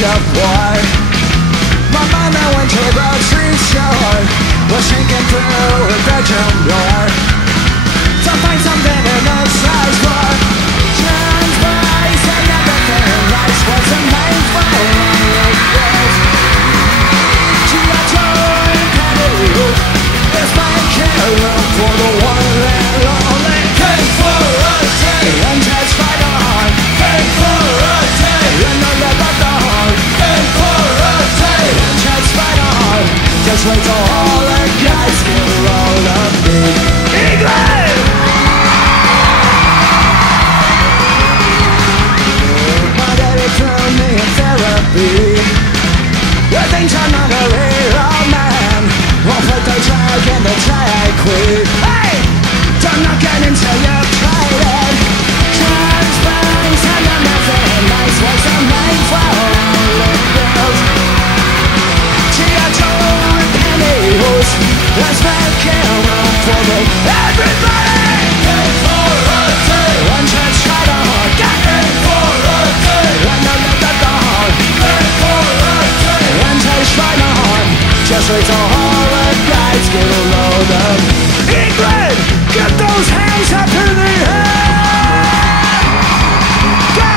Georgia boy. My mind I went to the grocery store, was sneaking through a bedroom door to find something in the size bar. John's boys and everything nice was a main for girls. G.I. Joe and Penny is my hero for the one and only. Came for a day and just fight on. Came for a day and I never done. Came for a day and just fight on. Just wait till all the guys get a roll of me. England! My daddy threw me in therapy. The things are not a real man. Won't put the drag in the drag queen. Hey! Don't knock it until you've tried it. Transparency and nothing nice was a main for all the girls. G.I. Joe and Penny's, let's make it room for the everybody. Came for a day and just try to hard. Came for a day and I let the dog. Came for a day and just try to hard. Just wait till all the guys get a load of England! Get those hands up in the air! Go!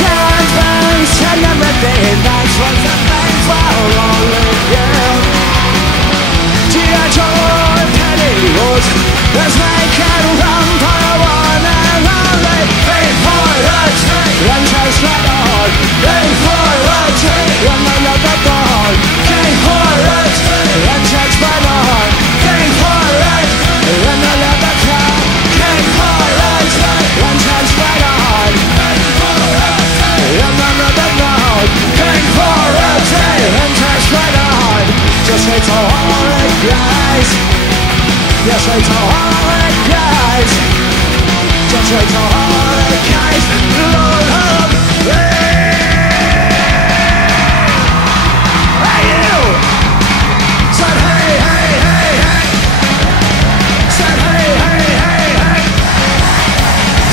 Transparency and everything that's what's the thing for all the girls. G.I. Joe and Penny's, let's make it run for the one and only. Aim for a tree and chase right on. Aim for a tree and another dog. Aim for a tree and chase right on. Aim for a tree and another dog. Aim for a tree and chase right on. Aim for a tree and another dog. Aim for a tree and chase right on. Just wait till all the guys. Just wait till all the guys. Just wait till all the guys load up. Hey you! Said hey, hey, hey, hey. Said hey, hey, hey, hey.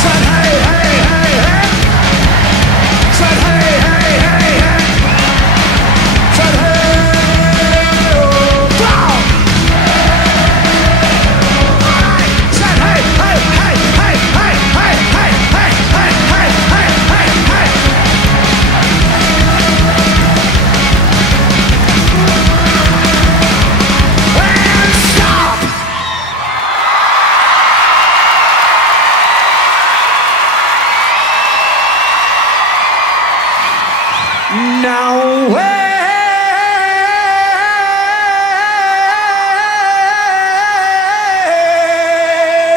Said hey, hey, hey, hey. Said hey, hey, hey, hey. Said hey, oh, wow. Said hey, hey, hey, hey, hey, hey, hey, hey, hey, hey, hey, hey, hey. And stop. Now wait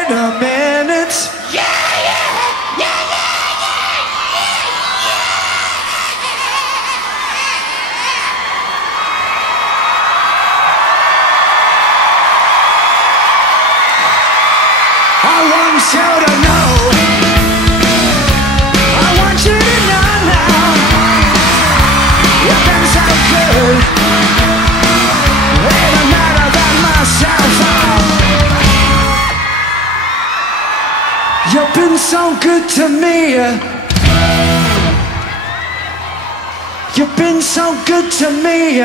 a minute. I want you to know. I want you to know now. You've been so good, even better than myself. You've been so good to me. You've been so good to me.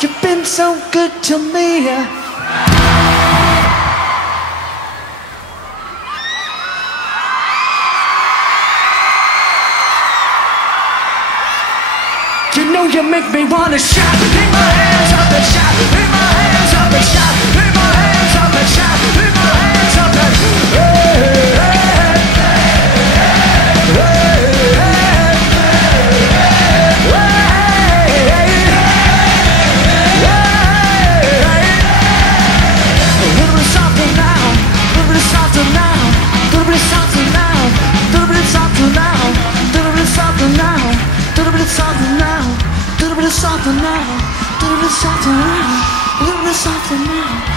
You've been so good to me. You know you make me wanna shout. Leave my hands up and shout. Leave my hands up and shout. Leave my hands up and shout. Leave my hands up and hey, hey, a little bit softer now. A little bit softer now. A little bit softer now. A little bit softer now. A little bit softer now. Little bit softer now, little bit softer now, little bit softer now, little bit softer now.